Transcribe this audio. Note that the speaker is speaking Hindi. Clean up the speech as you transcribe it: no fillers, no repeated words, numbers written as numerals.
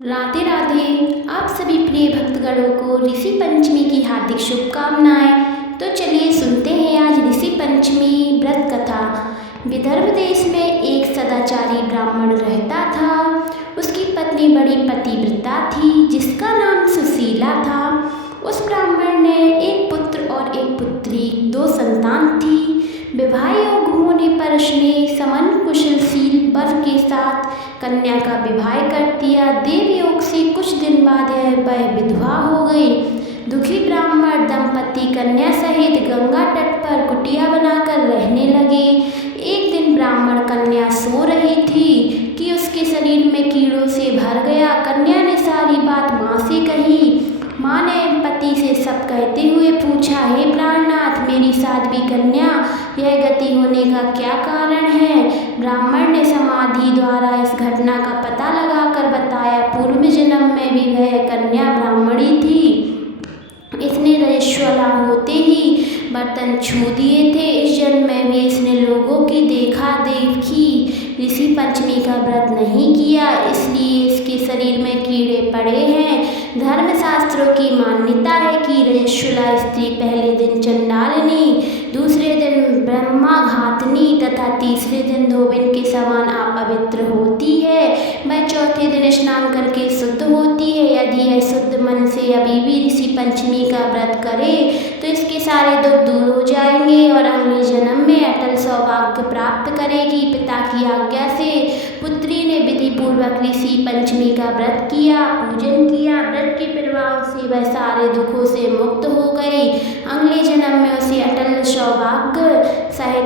राधे राधे। आप सभी प्रिय भक्तगणों को ऋषि पंचमी की हार्दिक शुभकामनाएं। तो चलिए सुनते हैं आज ऋषि पंचमी व्रत कथा। विदर्भ देश में एक सदाचारी ब्राह्मण रहता था। उसकी पत्नी बड़ी पतिव्रता थी जिसका नाम सुशीला था। उस ब्राह्मण ने एक पुत्र और एक पुत्री, दो संतान थी। विवाह योग होने पर उसने समन कुशलशील वर के साथ कन्या का विवाह कर दिया। देव योग से कुछ दिन बाद वह विधवा हो गई। दुखी ब्राह्मण दंपति कन्या सहित गंगा तट पर कुटिया बनाकर रहने लगे। एक दिन ब्राह्मण कन्या सो रही थी कि उसके शरीर में कीड़ों से भर गया। कन्या ने सारी बात माँ से कही। माँ ने पति से सब कहते हुए पूछा, हे प्राणनाथ, मेरी साध्वी कन्या, यह गति होने का क्या कारण है? ब्राह्मण ने समाधि द्वारा इस घटना का पता लगाकर बताया, पूर्व जन्म में भी वह कन्या ब्राह्मणी थी। इसने रजस्वला होते ही बर्तन छू दिए थे। इस जन्म में भी इसने लोगों की देखा देखी ऋषि पंचमी का व्रत नहीं किया, इसलिए इसके शरीर में कीड़े पड़े हैं। धर्मशास्त्रों की मान्यता है कि रजस्वला स्त्री पहले दिन चंडालिनी, दूसरे दिन ब्रह्माघातिनी तथा तीसरे दिन धोबिन के समान अपवित्र होती है। वह चौथे दिन स्नान करके शुद्ध होती है। यदि यह शुद्ध मन से अभी भी ऋषि पंचमी का व्रत करे तो इसके सारे दुख दूर हो जाएंगे और अगले जन्म में अटल सौभाग्य प्राप्त करेगी। पिता की आज्ञा से पुत्री ने विधि पूर्वक ऋषि पंचमी का व्रत किया, पूजन किया। व्रत के प्रभाव से वह सारे दुखों से मुक्त हो गई। अगले जन्म में उसे अटल सौभाग्य सहित